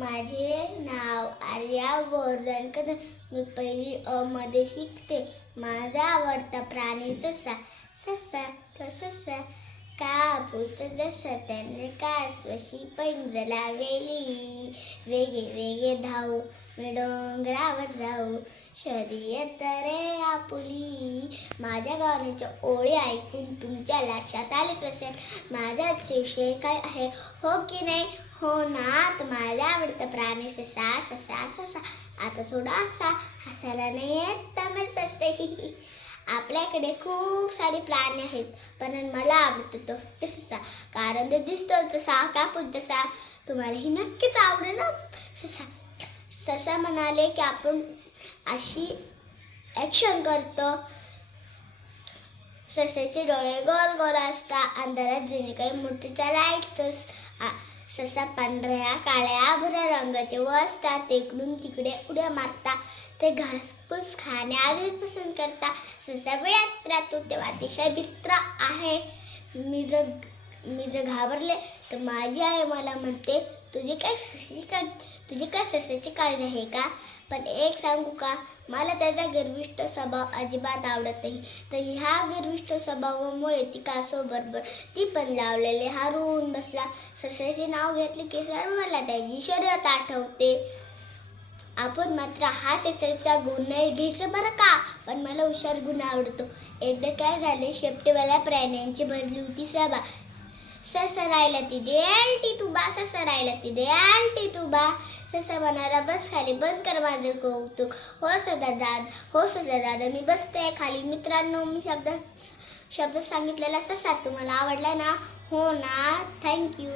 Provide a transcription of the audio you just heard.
माझे नाव आर्या वर्धन कदम. मी पहिली अ मध्ये शिकते. माझा आवडता प्राणी ससा. ससा तो ससा कापूस जसा त्याने कासवशी पैंजण लावली. वेगे वेगे धावू मी डोंगरावर जाऊ शर्यत रे आपुली. माझ्या गाण्याच्या ओळी ऐकून तुमच्या लक्षात आलेच असेल माझा विषय काय आहे, हो की नाही? हो ना. तर माझा आवडता प्राणी ससा. ससा ससा आता थोडासा हसायला नाही येत तमिळ असते. आपल्याकडे खूप सारे प्राणी आहेत, पण मला आवडतो तो फक्त ससा, कारण तो दिसतो तसा, कापूस जसा. तुम्हालाही नक्कीच आवडेल ना ससा. ससा म्हणाले की आपण अशी ॲक्शन करतो. ससाचे डोळे गोल गोल असतात. अंधारात जुनी काही मूर्तीच्या लाईट. ससा पांढऱ्या काळ्या भुऱ्या रंगाचे असतात. ते इकडून तिकडे उड्या मारतात. ते घासपूस खाणे आधीच पसंत करतात. ससा वेळात राहतो तेव्हा अतिशय भित्र आहे. मी जर घाबरले तर माझी आई मला म्हणते, तुझी काय ससाची काळजी आहे का? पण एक सांगू का, मला त्याचा गर्विष्ठ स्वभाव अजिबात आवडत नाही. तर ह्या गर्विष्ठ स्वभावामुळे ती कासवाबरोबर ती पण लावलेले हारून बसला. ससाचे नाव घेतले की सर्वांना त्याची शर्यत आठवते. आपण मात्र हा ससाचा गुण नाही घ्यायचं बरं का, पण मला हुशार गुण आवडतो. एकदा काय झाले, शेपटीवाल्या प्राण्यांची भरली होती सभा. ससा राहिला तिथे आलटी तुबा. ससा राहिला तिथे आलटी तुबा. ससा म्हणाला, बस खाली, बंद कर माझं कौतुक. हो ससा दादा मी बसते खाली. मित्रांनो, मी शब्द सांगितलेला ससा तुम्हाला आवडला ना? हो ना. थँक्यू.